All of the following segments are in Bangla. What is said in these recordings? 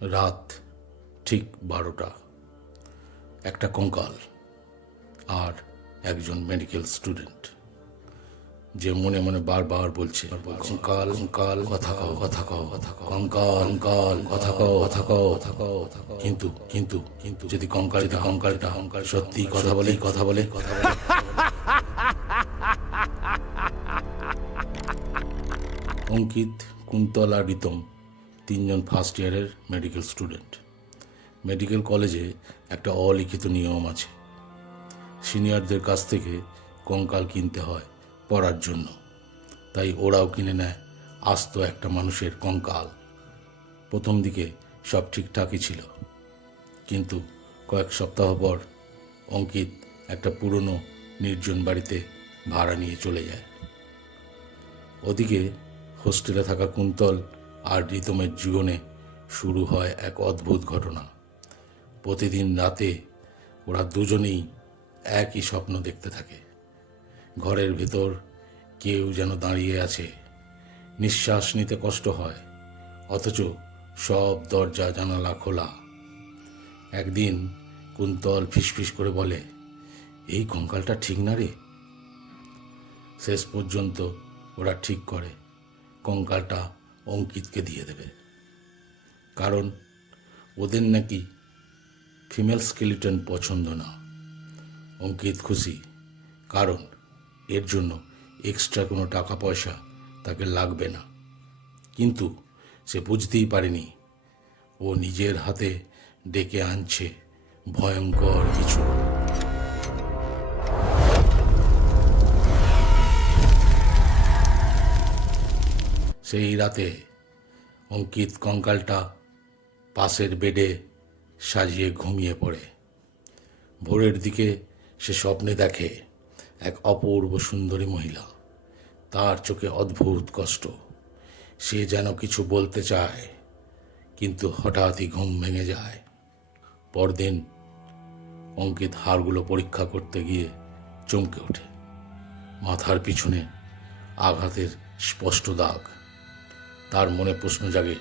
রাত ঠিক 12টা। একটা কঙ্কাল আর একজন মেডিকেল স্টুডেন্ট, যে মনে মনে বারবার বলছে, কঙ্কাল কঙ্কাল কথা কও কথা কও কথা কও, কঙ্কাল কঙ্কাল কথা কও কথা কও কথা কও। কিন্তু কিন্তু কিন্তু যদি কঙ্কালটা সত্যি কথা বলে কথা বলে কথা বলে। অঙ্কিত, কুন্তল আর রিতম তিনজন ফার্স্ট ইয়ারের মেডিকেল স্টুডেন্ট। মেডিকেল কলেজে একটা অলিখিত নিয়ম আছে, সিনিয়রদের কাছ থেকে কঙ্কাল কিনতে হয় পড়ার জন্য। তাই ওরাও কিনে নেয় আস্ত একটা মানুষের কঙ্কাল। প্রথম দিকে সব ঠিকঠাকই ছিল, কিন্তু কয়েক সপ্তাহ পর অঙ্কিত একটা পুরনো নির্জন বাড়িতে ভাড়া নিয়ে চলে যায়। ওদিকে হোস্টেলে থাকা কুন্তল আর রিতমের জীবনে শুরু হয় এক অদ্ভুত ঘটনা। প্রতিদিন রাতে ওরা দুজনেই একই স্বপ্ন দেখতে থাকে। ঘরের ভেতর কেউ যেন দাঁড়িয়ে আছে, নিঃশ্বাস নিতে কষ্ট হয়, অথচ সব দরজা জানালা খোলা। একদিন কুন্তল ফিসফিস করে বলে, এই কঙ্কালটা ঠিক না রে। শেষ পর্যন্ত ওরা ঠিক করে কঙ্কালটা অঙ্কিতকে দিয়ে দেবে, কারণ ওদের নাকি ফিমেল স্কেলিটন পছন্দ না। অঙ্কিত খুশি, কারণ এর জন্য এক্সট্রা কোনো টাকা পয়সা তাকে লাগবে না। কিন্তু সে বুঝতেই পারেনি ও নিজের হাতে ডেকে আনছে ভয়ঙ্কর কিছু। সেই রাতে অঙ্কিত কঙ্কালটা পাশের বেডে সাজিয়ে ঘুমিয়ে পড়ে। ভোরের দিকে সে স্বপ্নে দেখে এক অপূর্ব সুন্দরী মহিলা। তার চোখে অদ্ভুত কষ্ট। সে যেন কিছু বলতে চায়, কিন্তু হঠাৎই ঘুম ভেঙে যায়। পরদিন অঙ্কিত হাড়গুলো পরীক্ষা করতে গিয়ে চমকে ওঠে। মাথার পিছনে আঘাতের স্পষ্ট দাগ। তার মনে প্রশ্ন জাগে,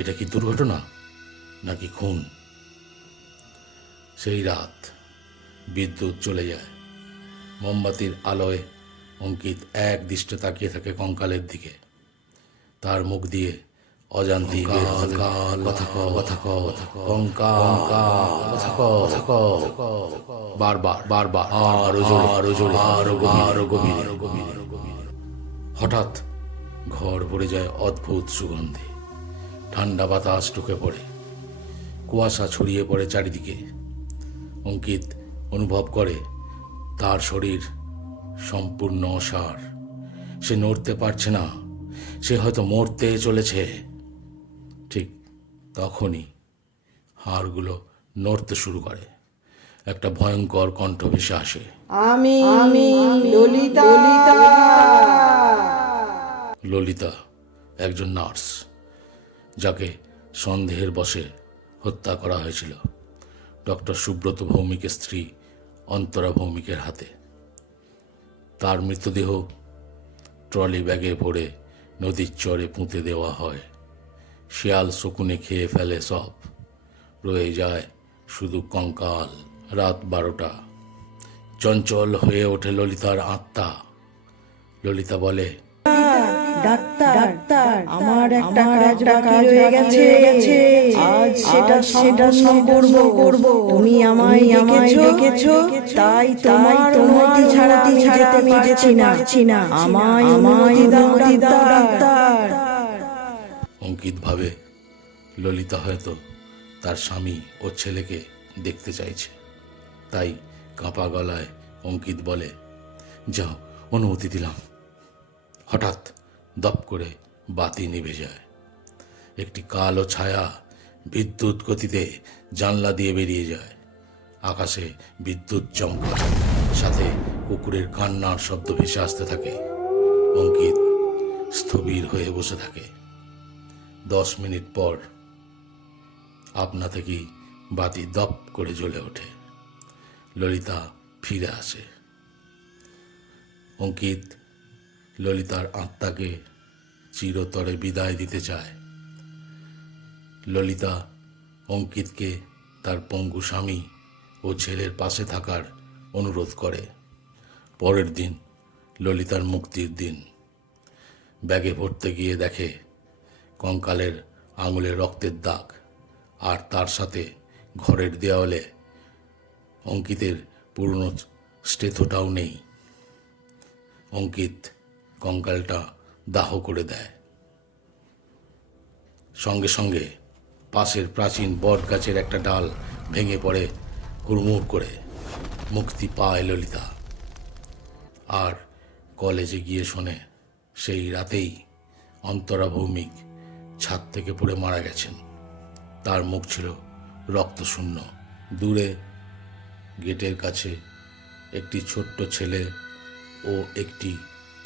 এটা কি দুর্ঘটনা নাকি খুন? সেই রাত বিদ্যুৎ চলে যায়। মোমবাতির আলোয় অঙ্কিত এক দৃষ্টে তাকিয়ে থাকে কঙ্কালের দিকে। তার মুখ দিয়ে অজান্তেই বারবার বারবার আরো জোরে আরো জোরে আরো গভীরে আরো গভীরে। হঠাৎ ঘর ভরে যায় অদ্ভুত সুগন্ধে। ঠান্ডা বাতাস ঢুকে পড়ে, কুয়াশা ছড়িয়ে পড়ে চারিদিকে। অঙ্কিত অনুভব করে তার শরীর সম্পূর্ণ অসাড়। সে নড়তে পারছে না, সে হয়তো মরতে চলেছে। ঠিক তখনই হাড়গুলো নড়তে শুরু করে। একটা ভয়ঙ্কর কণ্ঠ ভেসে আসে, আমি ললিতা। ললিতা একজন নার্স, যাকে সন্দেহের বশে হত্যা করা হয়েছিল ডক্টর সুব্রত ভৌমিকের স্ত্রী অন্তরা ভৌমিকের হাতে। তার মৃতদেহ ট্রলি ব্যাগে ভরে নদীর চরে পুঁতে দেওয়া হয়। শিয়াল শকুনে খেয়ে ফেলে সব, রয়ে যায় শুধু কঙ্কাল। রাত 12টা। চঞ্চল হয়ে ওঠে ললিতার আত্মা। ললিতা বলে, ডাক্তার, আমার একটা কাজ বাকি রয়ে গেছে। আজ সেটা সম্পূর্ণ করব। তুমি আমায় ডেকেছো, তাই তোমার অনুমতি ছাড়া আমি যেতে পারছি না। আমায় অনুমতি দাও ডাক্তার। অঙ্কিত ভাবে ললিতা হয়তো তার স্বামী ও ছেলেকে দেখতে চাইছে। তাই কাঁপা গলায় অঙ্কিত বলে, যাও, অনুমতি দিলাম। হঠাৎ দপ করে বাতি নিভে যায়। একটি কালো ছায়া বিদ্যুৎ গতিতে জানলা দিয়ে বেরিয়ে যায়। আকাশে বিদ্যুৎ চমকায়, সাথে কুকুরের কান্নার শব্দ ভেসে আসতে থাকে। অঙ্কিত স্থবির হয়ে বসে থাকে। 10 মিনিট পর আপনা থেকেই বাতি দপ করে জ্বলে ওঠে। ললিতা ফিরে আসে। অঙ্কিত ললিতার আত্মাকে চিরতরে বিদায় দিতে চায়। ললিতা অঙ্কিতকে তার পঙ্গু স্বামী ও ছেলের পাশে থাকার অনুরোধ করে। পরের দিন ললিতার মুক্তির দিন। ব্যাগে ভরতে গিয়ে দেখে কঙ্কালের আঙুলে রক্তের দাগ, আর তার সাথে ঘরের দেওয়ালে অঙ্কিতের পুরনো স্টেথোটাও নেই। অঙ্কিত কঙ্কালটা দাহ করে দেয়। সঙ্গে সঙ্গে পাশের প্রাচীন বট গাছের একটা ডাল ভেঙে পড়ে হুড়মুড় করে। মুক্তি পায় ললিতা। আর কলেজে গিয়ে শোনে সেই রাতেই অন্তরা ভৌমিক ছাদ থেকে পড়ে মারা গেছেন। তার মুখ ছিল রক্তশূন্য। দূরে গেটের কাছে একটি ছোট্ট ছেলে ও একটি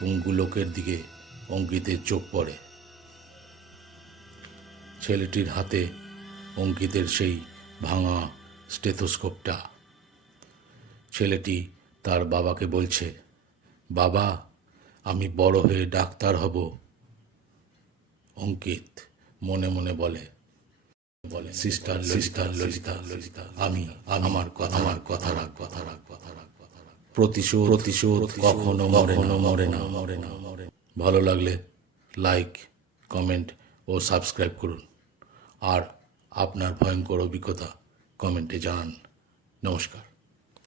পঙ্গু লোকের দিকে অঙ্কিতের চোখ পড়ে। ছেলেটির হাতে অঙ্কিতের সেই ভাঙা স্টেথোস্কোপটা। ছেলেটি তার বাবাকে বলছে, বাবা, আমি বড় হয়ে ডাক্তার হব। অঙ্কিত মনে মনে বলে, সিস্টার ললিতা, আমি আমার কথা রাখ। প্রতিশোধ কখনো মরে না। ভালো লাগলে লাইক, কমেন্ট ও সাবস্ক্রাইব করুন। আর আপনার ভয়ঙ্কর অভিজ্ঞতা কমেন্টে জানান। নমস্কার।